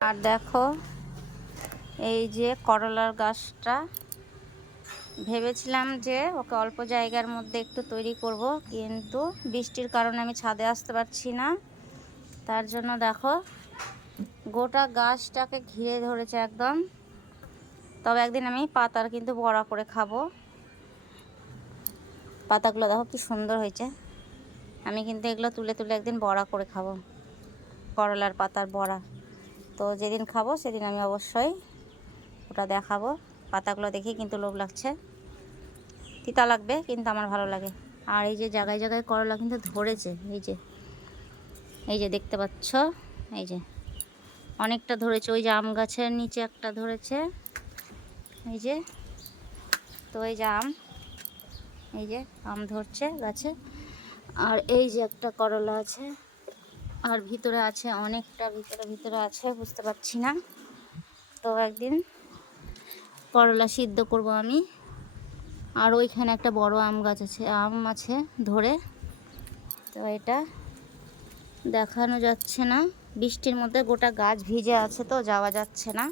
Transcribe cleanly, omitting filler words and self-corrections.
আর দেখো এই যে করলার গাছটা, ভেবেছিলাম যে ওকে অল্প জায়গার মধ্যে একটু তৈরি করব, কিন্তু বৃষ্টির কারণে আমি ছাদে আসতে পারছি না। তার জন্য দেখো গোটা গাছটাকে ঘিরে ধরেছে একদম। তবে একদিন আমি পাতার কিন্তু বড়া করে খাবো। পাতাগুলো দেখো কি সুন্দর হয়েছে। আমি কিন্তু এগুলো তুলে তুলে একদিন বড়া করে খাবো, করলার পাতার বড়া। তো যেদিন খাবো সেদিন আমি অবশ্যই ওটা দেখাবো। পাতাগুলো দেখে কিন্তু লোভ লাগছে, তিতা লাগবে কিন্তু আমার ভালো লাগে। আর এই যে জায়গায় জায়গায় করলা কিন্তু ধরেছে, এই যে দেখতে পাচ্ছ, এই যে অনেকটা ধরেছে। ওই যে আম গাছের নিচে একটা ধরেছে, এই যে। তো এই যে এই যে আম ধরছে গাছে। আর এই যে একটা করলা আছে, আর ভিতরে আছে অনেকটা, ভিতরে আছে, বুঝতে পারছি না। তো একদিন করলা সিদ্ধ করব আমি। আর ওইখানে একটা বড় আম গাছ আছে, আম আছে ধরে। তো এটা দেখানো যাচ্ছে না, বৃষ্টির মধ্যে গোটা গাছ ভিজে আছে, তো যাওয়া যাচ্ছে না।